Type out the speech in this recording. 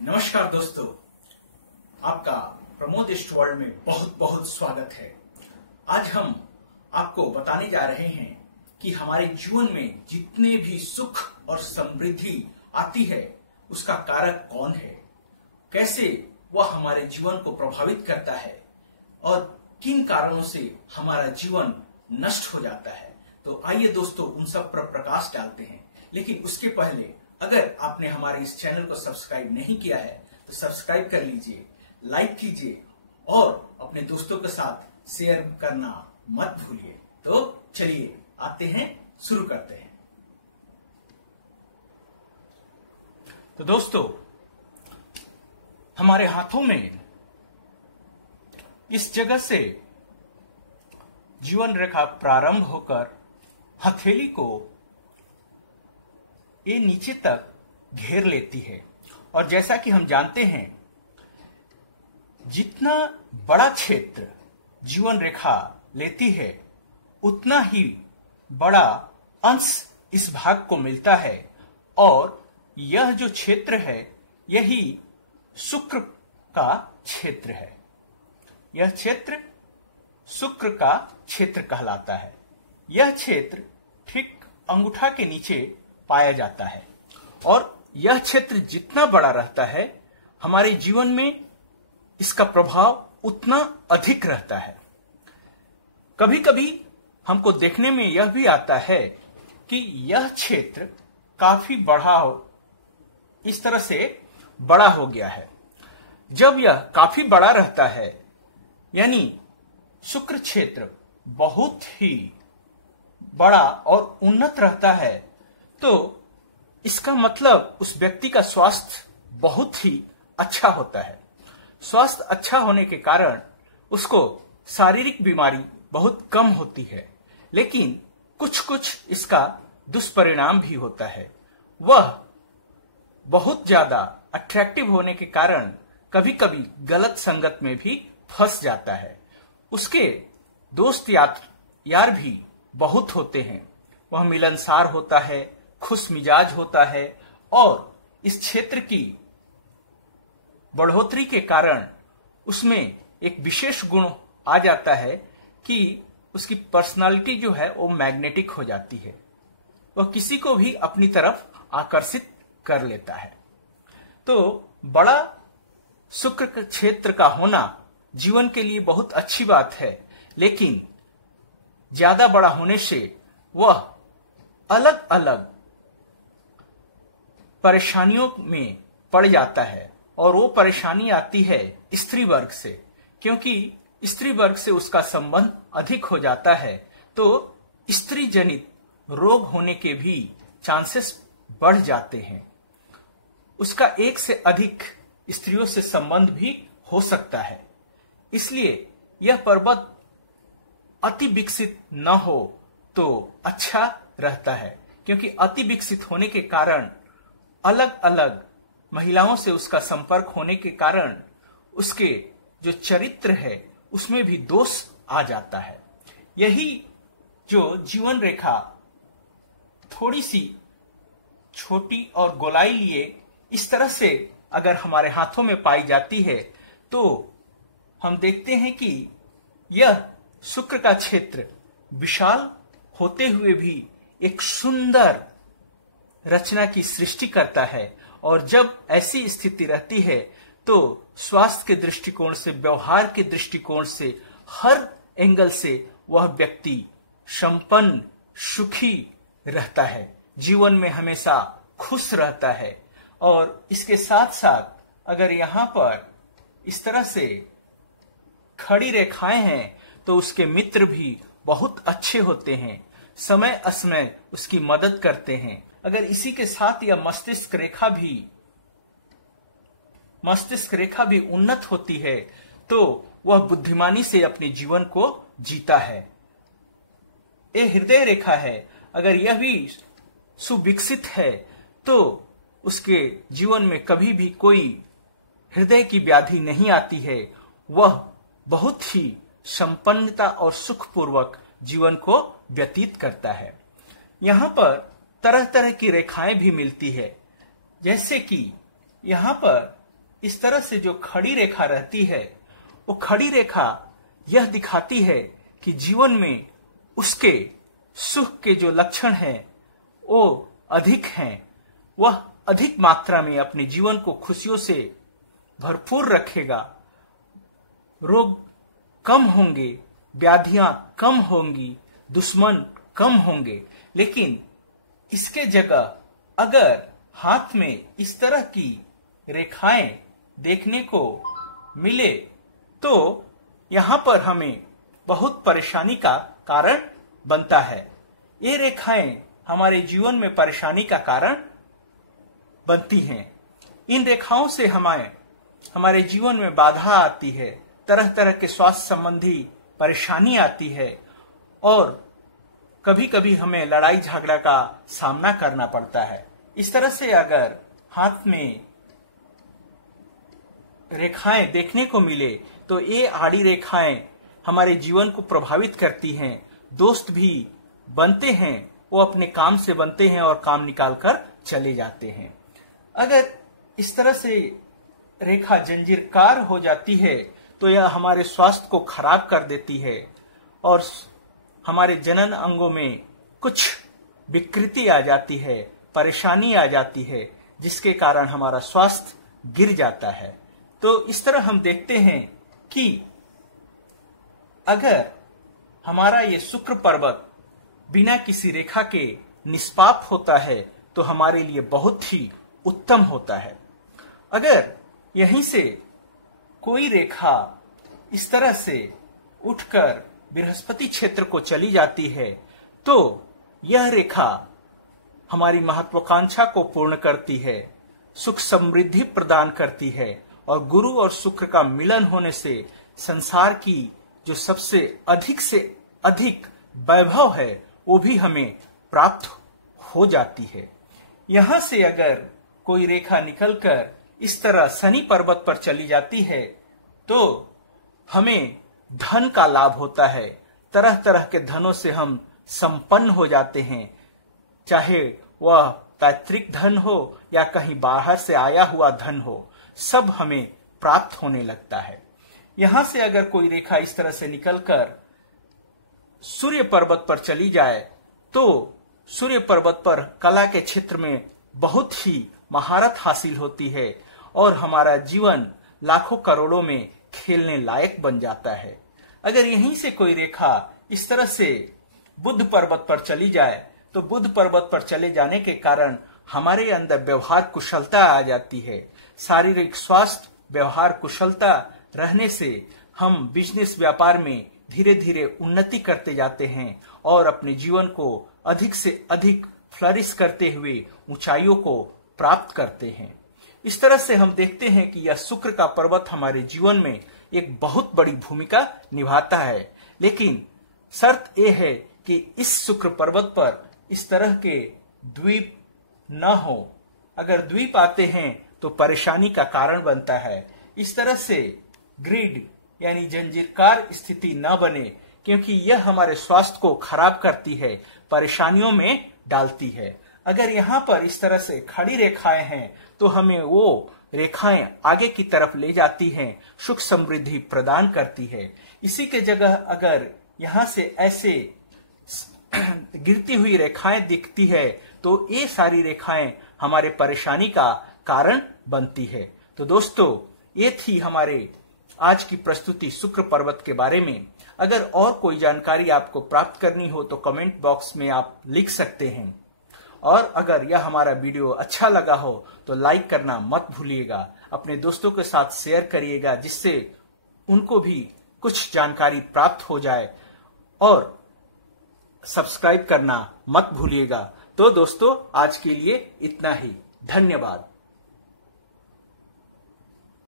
नमस्कार दोस्तों, आपका प्रमोद इस्ट वर्ल्ड में बहुत बहुत स्वागत है। आज हम आपको बताने जा रहे हैं कि हमारे जीवन में जितने भी सुख और समृद्धि आती है उसका कारक कौन है, कैसे वह हमारे जीवन को प्रभावित करता है और किन कारणों से हमारा जीवन नष्ट हो जाता है। तो आइए दोस्तों उन सब पर प्रकाश डालते हैं। लेकिन उसके पहले अगर आपने हमारे इस चैनल को सब्सक्राइब नहीं किया है तो सब्सक्राइब कर लीजिए, लाइक कीजिए और अपने दोस्तों के साथ शेयर करना मत भूलिए। तो चलिए आते हैं, शुरू करते हैं। तो दोस्तों, हमारे हाथों में इस जगह से जीवन रेखा प्रारंभ होकर हथेली को ये नीचे तक घेर लेती है। और जैसा कि हम जानते हैं, जितना बड़ा क्षेत्र जीवन रेखा लेती है उतना ही बड़ा अंश इस भाग को मिलता है। और यह जो क्षेत्र है यही शुक्र का क्षेत्र है। यह क्षेत्र शुक्र का क्षेत्र कहलाता है। यह क्षेत्र ठीक अंगूठा के नीचे पाया जाता है और यह क्षेत्र जितना बड़ा रहता है हमारे जीवन में इसका प्रभाव उतना अधिक रहता है। कभी कभी हमको देखने में यह भी आता है कि यह क्षेत्र काफी बड़ा इस तरह से बड़ा हो गया है। जब यह काफी बड़ा रहता है यानी शुक्र क्षेत्र बहुत ही बड़ा और उन्नत रहता है, तो इसका मतलब उस व्यक्ति का स्वास्थ्य बहुत ही अच्छा होता है। स्वास्थ्य अच्छा होने के कारण उसको शारीरिक बीमारी बहुत कम होती है। लेकिन कुछ कुछ इसका दुष्परिणाम भी होता है। वह बहुत ज्यादा अट्रैक्टिव होने के कारण कभी कभी गलत संगत में भी फंस जाता है। उसके दोस्त यार भी बहुत होते हैं। वह मिलनसार होता है, खुश मिजाज होता है और इस क्षेत्र की बढ़ोतरी के कारण उसमें एक विशेष गुण आ जाता है कि उसकी पर्सनालिटी जो है वो मैग्नेटिक हो जाती है। वह किसी को भी अपनी तरफ आकर्षित कर लेता है। तो बड़ा शुक्र क्षेत्र का होना जीवन के लिए बहुत अच्छी बात है, लेकिन ज्यादा बड़ा होने से वह अलग अलग परेशानियों में पड़ जाता है। और वो परेशानी आती है स्त्री वर्ग से, क्योंकि स्त्री वर्ग से उसका संबंध अधिक हो जाता है तो स्त्री जनित रोग होने के भी चांसेस बढ़ जाते हैं। उसका एक से अधिक स्त्रियों से संबंध भी हो सकता है। इसलिए यह पर्वत अति विकसित न हो तो अच्छा रहता है, क्योंकि अति विकसित होने के कारण अलग अलग महिलाओं से उसका संपर्क होने के कारण उसके जो चरित्र है उसमें भी दोष आ जाता है। यही जो जीवन रेखा थोड़ी सी छोटी और गोलाई लिए इस तरह से अगर हमारे हाथों में पाई जाती है तो हम देखते हैं कि यह शुक्र का क्षेत्र विशाल होते हुए भी एक सुंदर रचना की सृष्टि करता है। और जब ऐसी स्थिति रहती है तो स्वास्थ्य के दृष्टिकोण से, व्यवहार के दृष्टिकोण से, हर एंगल से वह व्यक्ति संपन्न, सुखी रहता है, जीवन में हमेशा खुश रहता है। और इसके साथ साथ अगर यहाँ पर इस तरह से खड़ी रेखाएं हैं तो उसके मित्र भी बहुत अच्छे होते हैं, समय असमय उसकी मदद करते हैं। अगर इसी के साथ यह मस्तिष्क रेखा भी उन्नत होती है तो वह बुद्धिमानी से अपने जीवन को जीता है। ये हृदय रेखा है, अगर यह भी सुविकसित है तो उसके जीवन में कभी भी कोई हृदय की व्याधि नहीं आती है। वह बहुत ही संपन्नता और सुखपूर्वक जीवन को व्यतीत करता है। यहाँ पर तरह तरह की रेखाएं भी मिलती है, जैसे कि यहाँ पर इस तरह से जो खड़ी रेखा रहती है, वो खड़ी रेखा यह दिखाती है कि जीवन में उसके सुख के जो लक्षण हैं वो अधिक हैं। वह अधिक मात्रा में अपने जीवन को खुशियों से भरपूर रखेगा। रोग कम होंगे, व्याधियां कम होंगी, दुश्मन कम होंगे। लेकिन इसके जगह अगर हाथ में इस तरह की रेखाएं देखने को मिले तो यहां पर हमें बहुत परेशानी का कारण बनता है। ये रेखाएं हमारे जीवन में परेशानी का कारण बनती हैं। इन रेखाओं से हमारे जीवन में बाधा आती है, तरह तरह के स्वास्थ्य संबंधी परेशानी आती है और कभी कभी हमें लड़ाई झगड़ा का सामना करना पड़ता है। इस तरह से अगर हाथ में रेखाएं देखने को मिले तो ये आड़ी रेखाएं हमारे जीवन को प्रभावित करती हैं। दोस्त भी बनते हैं, वो अपने काम से बनते हैं और काम निकाल कर चले जाते हैं। अगर इस तरह से रेखा जंजीरकार हो जाती है तो यह हमारे स्वास्थ्य को खराब कर देती है और हमारे जनन अंगों में कुछ विकृति आ जाती है, परेशानी आ जाती है, जिसके कारण हमारा स्वास्थ्य गिर जाता है। तो इस तरह हम देखते हैं कि अगर हमारा ये शुक्र पर्वत बिना किसी रेखा के निष्पाप होता है तो हमारे लिए बहुत ही उत्तम होता है। अगर यहीं से कोई रेखा इस तरह से उठकर बृहस्पति क्षेत्र को चली जाती है तो यह रेखा हमारी महत्वाकांक्षा को पूर्ण करती है, सुख समृद्धि प्रदान करती है और गुरु और शुक्र का मिलन होने से संसार की जो सबसे अधिक वैभव है वो भी हमें प्राप्त हो जाती है। यहां से अगर कोई रेखा निकलकर इस तरह शनि पर्वत पर चली जाती है तो हमें धन का लाभ होता है। तरह तरह के धनों से हम संपन्न हो जाते हैं, चाहे वह पैतृक धन हो या कहीं बाहर से आया हुआ धन हो, सब हमें प्राप्त होने लगता है। यहां से अगर कोई रेखा इस तरह से निकलकर सूर्य पर्वत पर चली जाए तो सूर्य पर्वत पर कला के क्षेत्र में बहुत ही महारत हासिल होती है और हमारा जीवन लाखों करोड़ों में खेलने लायक बन जाता है। अगर यहीं से कोई रेखा इस तरह से बुध पर्वत पर चली जाए तो बुध पर्वत पर चले जाने के कारण हमारे अंदर व्यवहार कुशलता आ जाती है। शारीरिक स्वास्थ्य, व्यवहार कुशलता रहने से हम बिजनेस व्यापार में धीरे धीरे उन्नति करते जाते हैं और अपने जीवन को अधिक से अधिक फ्लरिश करते हुए ऊंचाइयों को प्राप्त करते हैं। इस तरह से हम देखते हैं कि यह शुक्र का पर्वत हमारे जीवन में एक बहुत बड़ी भूमिका निभाता है। लेकिन शर्त यह है कि इस शुक्र पर्वत पर इस तरह के द्वीप न हो। अगर द्वीप आते हैं तो परेशानी का कारण बनता है। इस तरह से ग्रिड यानी जंजीरकार स्थिति न बने, क्योंकि यह हमारे स्वास्थ्य को खराब करती है, परेशानियों में डालती है। अगर यहाँ पर इस तरह से खड़ी रेखाएं हैं तो हमें वो रेखाएं आगे की तरफ ले जाती हैं, सुख समृद्धि प्रदान करती है। इसी के जगह अगर यहाँ से ऐसे गिरती हुई रेखाएं दिखती है तो ये सारी रेखाएं हमारे परेशानी का कारण बनती है। तो दोस्तों, ये थी हमारे आज की प्रस्तुति शुक्र पर्वत के बारे में। अगर और कोई जानकारी आपको प्राप्त करनी हो तो कमेंट बॉक्स में आप लिख सकते हैं। और अगर यह हमारा वीडियो अच्छा लगा हो तो लाइक करना मत भूलिएगा। अपने दोस्तों के साथ शेयर करिएगा जिससे उनको भी कुछ जानकारी प्राप्त हो जाए और सब्सक्राइब करना मत भूलिएगा। तो दोस्तों, आज के लिए इतना ही। धन्यवाद।